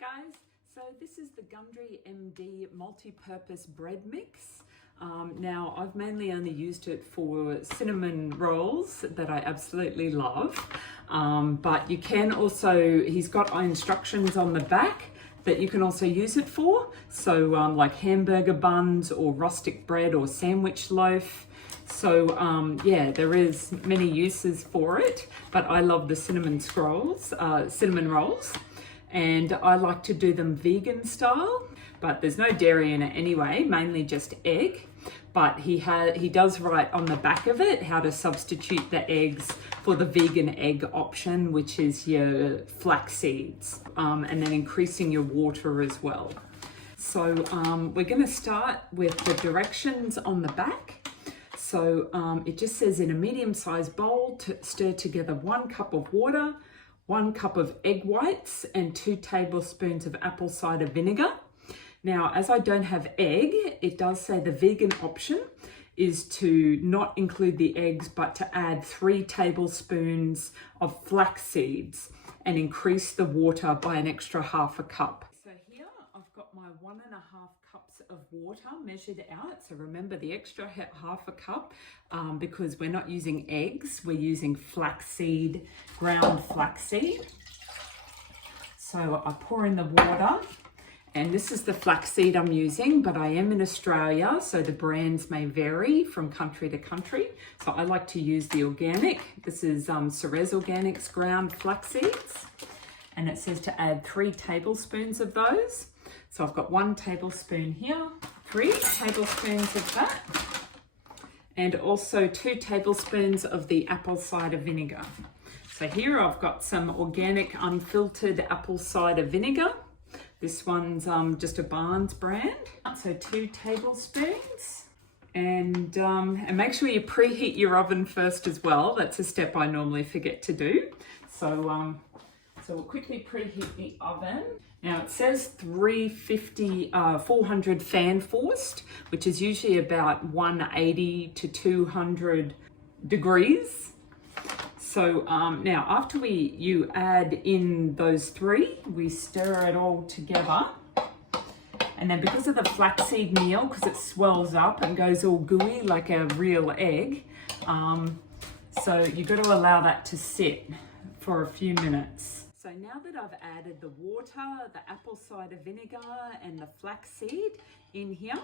Guys, so this is the Gundry MD multi-purpose bread mix. Now I've mainly only used it for cinnamon rolls that I absolutely love, but you can also, he's got instructions on the back that you can also use it for, so like hamburger buns or rustic bread or sandwich loaf. So yeah, there is many uses for it, but I love the cinnamon rolls. And I like to do them vegan style, but there's no dairy in it anyway, mainly just egg. But he does write on the back of it how to substitute the eggs for the vegan egg option, which is your flax seeds, and then increasing your water as well. So we're going to start with the directions on the back. So it just says, in a medium-sized bowl, to stir together 1 cup of water, 1 cup of egg whites, and 2 tablespoons of apple cider vinegar. Now, as I don't have egg, it does say the vegan option is to not include the eggs, but to add 3 tablespoons of flax seeds and increase the water by an extra ½ cup. So here I've got my 1½ cups of water measured out. So remember the extra ½ cup, because we're not using eggs, we're using flaxseed, ground flaxseed. So I pour in the water, and this is the flaxseed I'm using, but I am in Australia, so the brands may vary from country to country. So I like to use the organic. This is Ceres Organics ground flax seeds, and it says to add 3 tablespoons of those. So I've got 1 tablespoon here, 3 tablespoons of that, and also 2 tablespoons of the apple cider vinegar. So here I've got some organic unfiltered apple cider vinegar. This one's just a Barnes brand. So 2 tablespoons. And make sure you preheat your oven first as well. That's a step I normally forget to do. So we'll quickly preheat the oven. Now it says 400 fan forced, which is usually about 180 to 200 degrees. So now after you add in those 3, we stir it all together. And then because of the flaxseed meal, because it swells up and goes all gooey like a real egg, so you've got to allow that to sit for a few minutes. So now that I've added the water, the apple cider vinegar, and the flaxseed in here,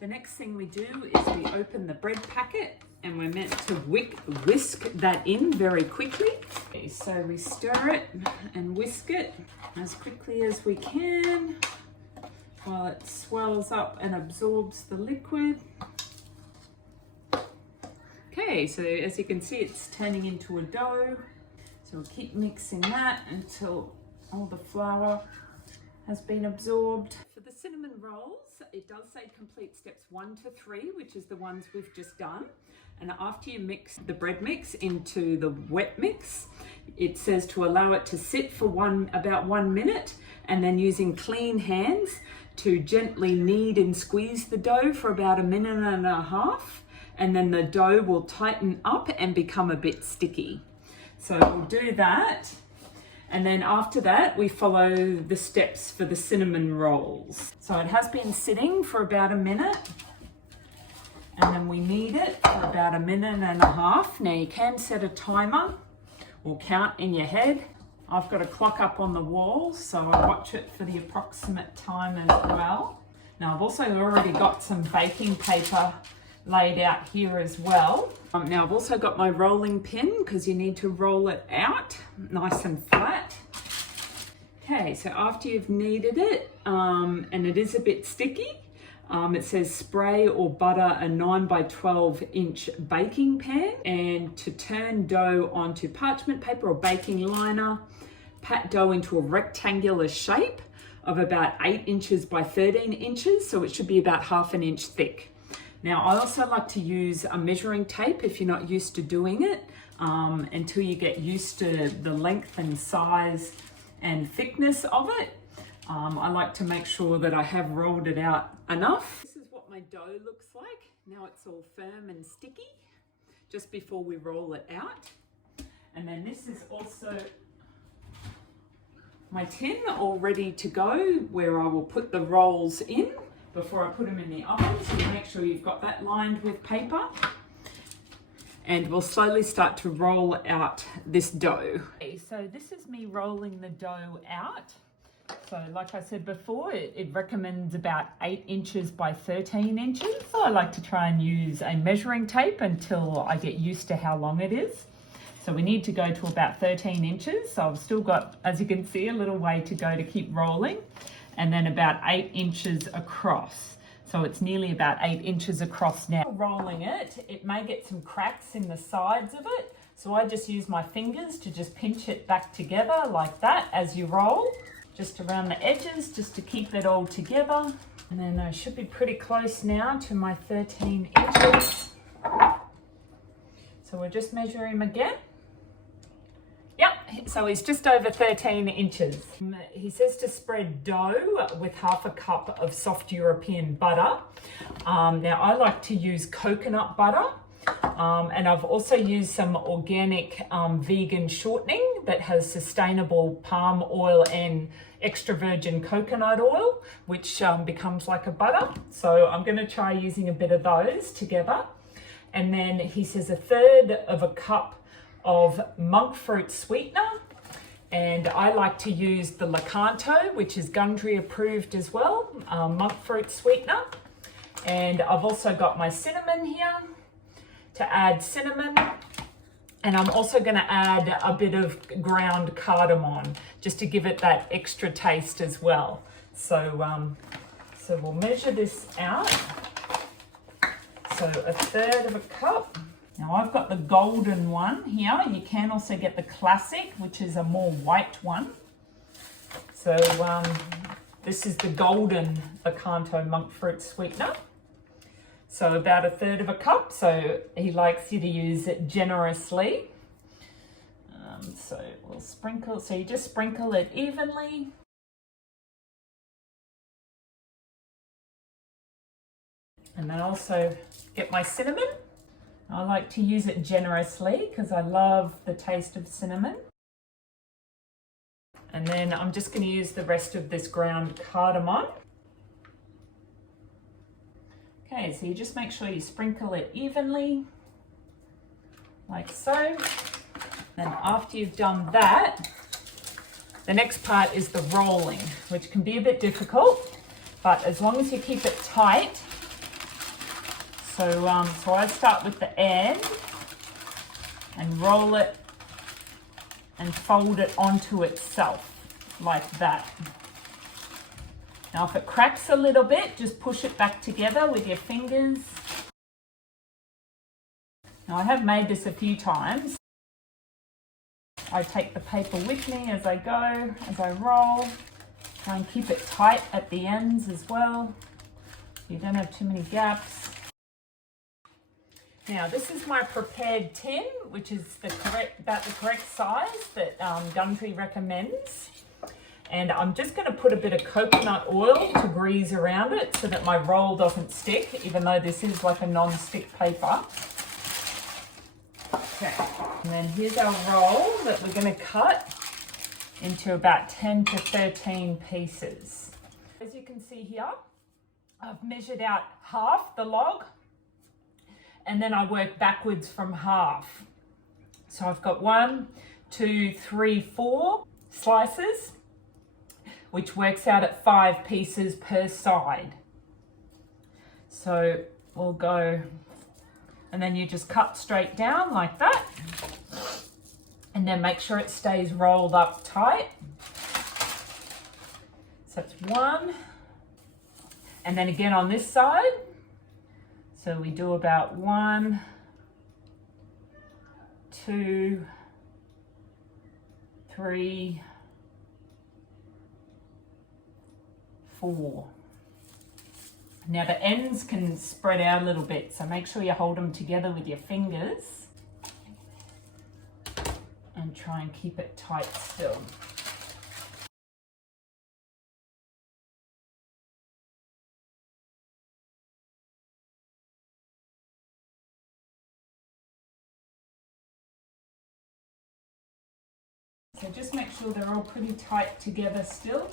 the next thing we do is we open the bread packet, and we're meant to whisk that in very quickly. Okay, so we stir it and whisk it as quickly as we can while it swells up and absorbs the liquid. Okay, so as you can see, it's turning into a dough. So we'll keep mixing that until all the flour has been absorbed. For the cinnamon rolls, it does say complete steps 1 to 3, which is the ones we've just done. And after you mix the bread mix into the wet mix, it says to allow it to sit for about 1 minute, and then using clean hands to gently knead and squeeze the dough for about 1.5 minutes, and then the dough will tighten up and become a bit sticky. So we'll do that, and then after that we follow the steps for the cinnamon rolls. So it has been sitting for about 1 minute, and then we knead it for about 1.5 minutes. Now you can set a timer or count in your head. I've got a clock up on the wall, so I watch it for the approximate time as well. Now I've also already got some baking paper laid out here as well. Now I've also got my rolling pin, because you need to roll it out nice and flat. Okay, so after you've kneaded it, and it is a bit sticky, it says spray or butter a 9 by 12 inch baking pan, and to turn dough onto parchment paper or baking liner, pat dough into a rectangular shape of about 8 inches by 13 inches, so it should be about ½ inch thick. Now I also like to use a measuring tape if you're not used to doing it, until you get used to the length and size and thickness of it. I like to make sure that I have rolled it out enough. This is what my dough looks like. Now it's all firm and sticky just before we roll it out. And then this is also my tin all ready to go, where I will put the rolls in before I put them in the oven. So make sure you've got that lined with paper. And we'll slowly start to roll out this dough. Okay, so this is me rolling the dough out. So like I said before, it recommends about 8 inches by 13 inches. So I like to try and use a measuring tape until I get used to how long it is. So we need to go to about 13 inches. So I've still got, as you can see, a little way to go to keep rolling. And then about 8 inches across. So it's nearly about 8 inches across now. Rolling it, it may get some cracks in the sides of it. So I just use my fingers to just pinch it back together like that as you roll. Just around the edges, just to keep it all together. And then I should be pretty close now to my 13 inches. So we'll just measure him again. Yep, so he's just over 13 inches. He says to spread dough with half a cup of soft European butter. Now I like to use coconut butter. And I've also used some organic vegan shortening that has sustainable palm oil and extra virgin coconut oil, which becomes like a butter. So I'm going to try using a bit of those together. And then he says 1/3 of a cup of Monkfruit sweetener. And I like to use the Lakanto, which is Gundry approved as well, Monkfruit sweetener. And I've also got my cinnamon here to add cinnamon, and I'm also going to add a bit of ground cardamom just to give it that extra taste as well. So so we'll measure this out. So 1/3 of a cup. Now I've got the golden one here. You can also get the classic, which is a more white one. So this is the golden Lakanto Monkfruit sweetener. So about 1/3 of a cup. So he likes you to use it generously. So we'll sprinkle. So you just sprinkle it evenly. And then also get my cinnamon. I like to use it generously because I love the taste of cinnamon. And then I'm just going to use the rest of this ground cardamom. Okay, so you just make sure you sprinkle it evenly, like so. Then after you've done that, the next part is the rolling, which can be a bit difficult, but as long as you keep it tight. So I start with the end and roll it and fold it onto itself like that. Now if it cracks a little bit, just push it back together with your fingers. Now I have made this a few times. I take the paper with me as I go, as I roll. Try and keep it tight at the ends as well. You don't have too many gaps. Now this is my prepared tin, which is about the correct size that Gundry recommends. And I'm just going to put a bit of coconut oil to grease around it so that my roll doesn't stick, even though this is like a non-stick paper. Okay, and then here's our roll that we're going to cut into about 10 to 13 pieces. As you can see here, I've measured out half the log, and then I work backwards from half. So I've got 1, 2, 3, 4 slices, which works out at 5 pieces per side. So we'll go, and then you just cut straight down like that, and then make sure it stays rolled up tight. So it's 1, and then again on this side. So we do about 1, 2, 3, 4. Now the ends can spread out a little bit, so make sure you hold them together with your fingers and try and keep it tight still. So just make sure they're all pretty tight together still.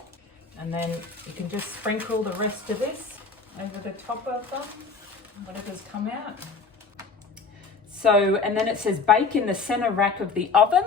And then you can just sprinkle the rest of this over the top of them, whatever's come out. So, and then it says bake in the center rack of the oven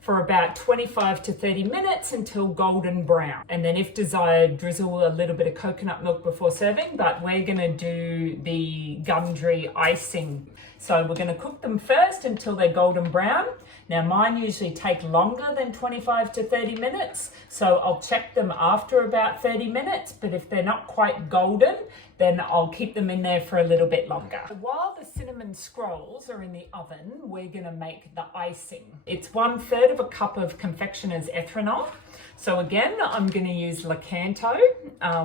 for about 25 to 30 minutes until golden brown. And then if desired, drizzle a little bit of coconut milk before serving, but we're gonna do the Gundry icing. So we're gonna cook them first until they're golden brown. Now mine usually take longer than 25 to 30 minutes, so I'll check them after about 30 minutes, but if they're not quite golden, then I'll keep them in there for a little bit longer. While the cinnamon scrolls are in the oven, we're gonna make the icing. It's 1/3 of a cup of confectioner's ethanol. So again, I'm gonna use Lakanto,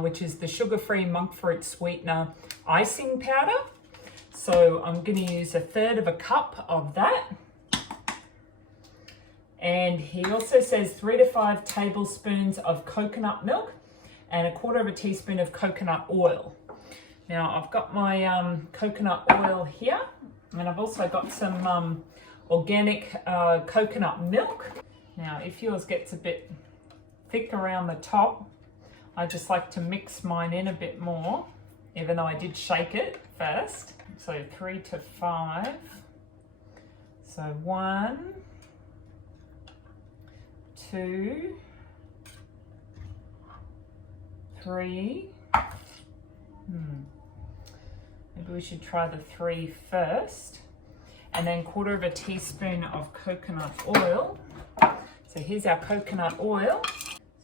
which is the sugar-free Monkfruit sweetener icing powder. So I'm gonna use 1/3 of a cup of that. And he also says 3 to 5 tablespoons of coconut milk and 1/4 teaspoon of coconut oil. Now I've got my coconut oil here, and I've also got some organic coconut milk. Now if yours gets a bit thick around the top, I just like to mix mine in a bit more, even though I did shake it first. So 3 to 5. So 1, 2, 3. Maybe we should try the 3 first. And then 1/4 teaspoon of coconut oil. So here's our coconut oil.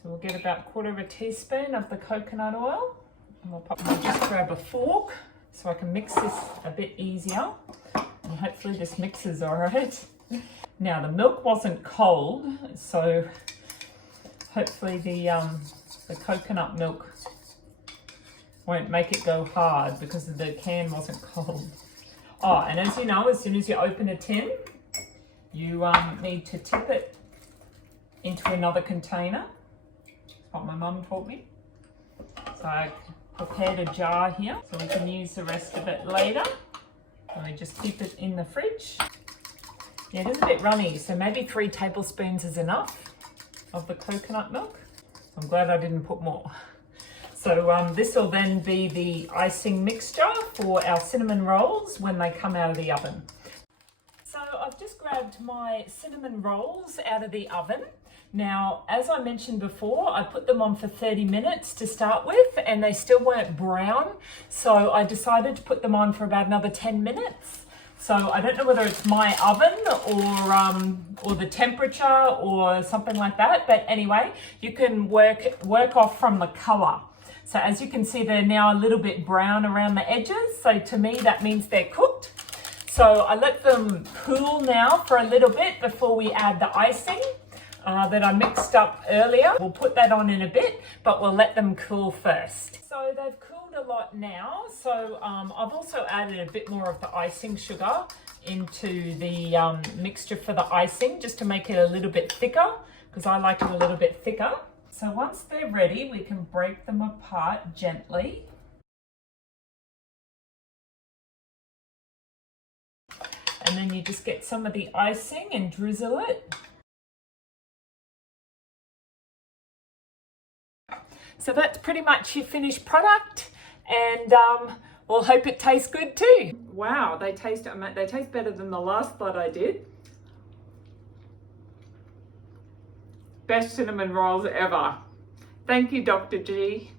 So we'll get about 1/4 teaspoon of the coconut oil. And we'll just grab a fork so I can mix this a bit easier. And hopefully this mixes all right. Now the milk wasn't cold, so hopefully the coconut milk won't make it go hard because the can wasn't cold. Oh, and as you know, as soon as you open a tin, you need to tip it into another container. That's what my mum taught me. So I prepared a jar here so we can use the rest of it later. And we just keep it in the fridge. Yeah, it is a bit runny, so maybe 3 tablespoons is enough of the coconut milk. I'm glad I didn't put more. So this will then be the icing mixture for our cinnamon rolls when they come out of the oven. So I've just grabbed my cinnamon rolls out of the oven. Now, as I mentioned before, I put them on for 30 minutes to start with, and they still weren't brown. So I decided to put them on for about another 10 minutes. So I don't know whether it's my oven or the temperature or something like that. But anyway, you can work off from the color. So as you can see, they're now a little bit brown around the edges. So to me, that means they're cooked. So I let them cool now for a little bit before we add the icing that I mixed up earlier. We'll put that on in a bit, but we'll let them cool first. So they've cooled a lot now. So I've also added a bit more of the icing sugar into the mixture for the icing, just to make it a little bit thicker, because I like it a little bit thicker. So once they're ready, we can break them apart gently. And then you just get some of the icing and drizzle it. So that's pretty much your finished product, and we'll hope it tastes good too. Wow, they taste better than the last lot I did. Best cinnamon rolls ever. Thank you, Dr. G.